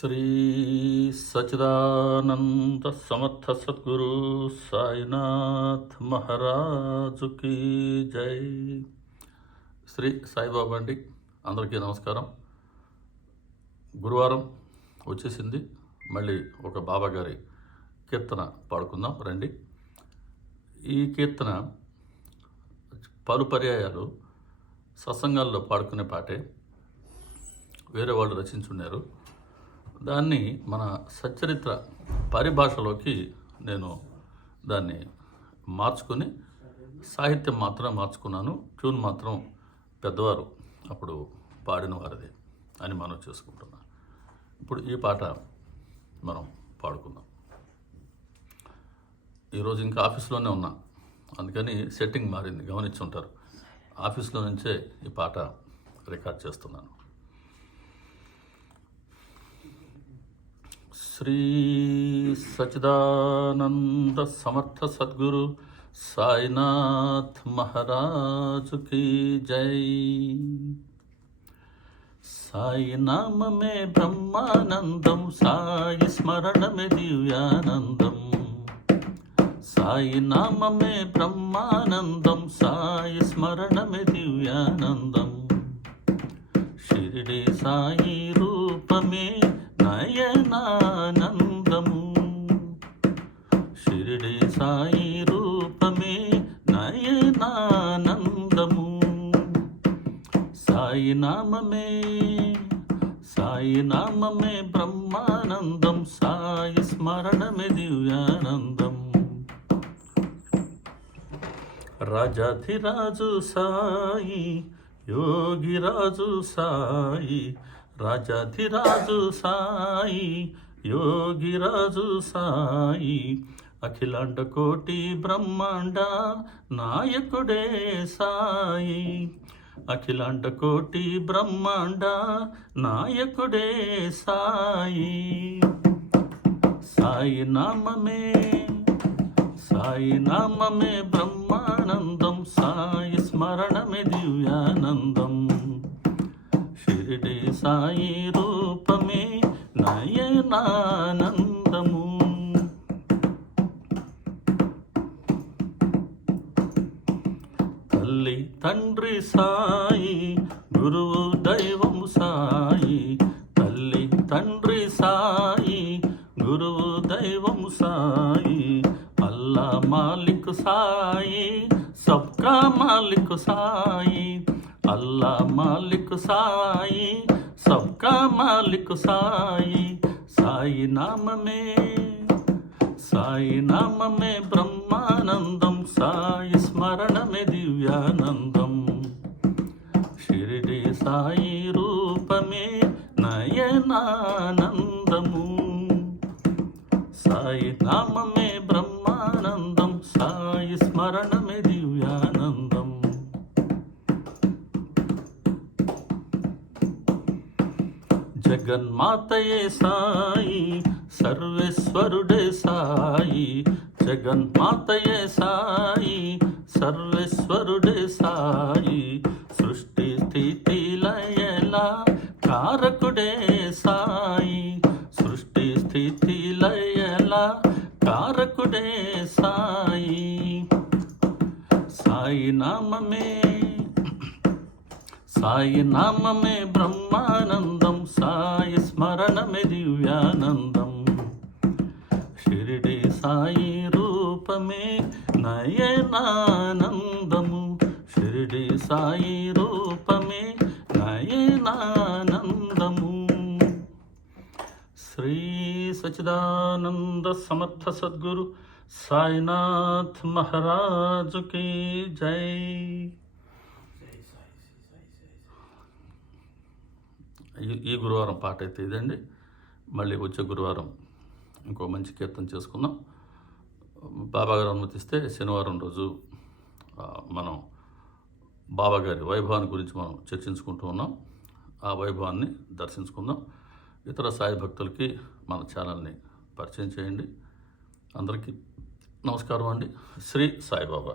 శ్రీ సచిదానంద సమర్థ సద్గురు సాయినాథ్ మహారాజుకి జై. శ్రీ సాయిబాబా అండి. అందరికీ నమస్కారం. గురువారం వచ్చేసింది. మళ్ళీ ఒక బాబా గారి కీర్తన పాడుకుందాం రండి. ఈ కీర్తన పలు పర్యాయాలు సత్సంగాల్లో పాడుకునే పాటే. వేరే వాళ్ళు రచించున్నారు. దాన్ని మన సచ్చరిత్ర పరిభాషలోకి నేను దాన్ని మార్చుకొని సాహిత్యం మాత్రం మార్చుకున్నాను. ట్యూన్ మాత్రం పెద్దవారు అప్పుడు పాడిన వారిది అని మనం చేసుకుంటున్నాం. ఇప్పుడు ఈ పాట మనం పాడుకుందాం. ఈరోజు ఇంకా ఆఫీస్లోనే ఉన్నా, అందుకని సెట్టింగ్ మారింది, గమనించి ఉంటారు. ఆఫీస్లో నుంచే ఈ పాట రికార్డ్ చేస్తున్నాను. శ్రీ సచిదానంద సమర్థ సద్గురు సాయినాథ్ మహారాజుకి జై. సాయి నామమే బ్రహ్మానందం, సాయి స్మరణమే దివ్యానందం. సాయి నామమే బ్రహ్మానందం, సాయి స్మరణమే దివ్యానందం. షిరిడి సాయి రూపమే నయనానందము. షిరిడి సాయి రూపమే నయనానందము. సాయి నామమే బ్రహ్మానందం, సాయి స్మరణమే దివ్యానందం. రాజాధిరాజు సాయి, యోగిరాజు సాయి. రాజాధిరాజు సాయి, యోగిరాజు సాయి. అఖిలాండ కోటి బ్రహ్మాండ నాయకుడే సాయి. అఖిలాండ కోటి బ్రహ్మాండ నాయకుడే సాయి. సాయి నామమే బ్రహ్మానందం, సాయి స్మరణమే దివ్యానందం. షిరిడి సాయి రూపమే నయనానందము. తల్లి తండ్రి సాయి, గురువు దైవం సాయి. తల్లి తండ్రి సాయి, గురువు దైవం సాయి. అల్లా మాలిక్ సాయి, సబ్కా మాలిక్ సాయి. అల్లా మాలిక్ సాయి, సబ్కా మాలిక్ సాయి. సాయి నామమే బ్రహ్మానందం, సాయి స్మరణమే దివ్యానందం. షిరిడి సాయి రూపమే నయనానందము. సాయి నామమే బ్రహ్మానందం, సాయి స్మరణమే దివ్యానందం. జగన్మాతయే సాయి, సర్వేశ్వరుడే సాయి. జగన్మాతయే సాయి, సర్వేశ్వరుడే సాయి. సృష్టి స్థితి లయల కారకుడే సాయి. సృష్టి స్థితి లయల కారకుడే సాయి. సాయి నామమే బ్రహ్మానందం, సాయి స్మరణమే దివ్యానందం. షిరిడి సాయి రూపమే నయనానందము. షిరిడి సాయి రూపమే నయనానందము. శ్రీ సచిదానంద సమర్థ సద్గురు సాయినాథ్ మహారాజుకి జై. ఈ గురువారం పాట అయితే ఇదండి. మళ్ళీ వచ్చే గురువారం ఇంకో మంచి కీర్తన చేసుకుందాం. బాబాగారు అనుమతిస్తే శనివారం రోజు మనం బాబాగారి వైభవాన్ని గురించి మనం చర్చించుకుంటూ ఉన్నాం. ఆ వైభవాన్ని దర్శించుకుందాం. ఇతర సాయి భక్తులకి మన ఛానల్ని పరిచయం చేయండి. అందరికీ నమస్కారం అండి. శ్రీ సాయిబాబా.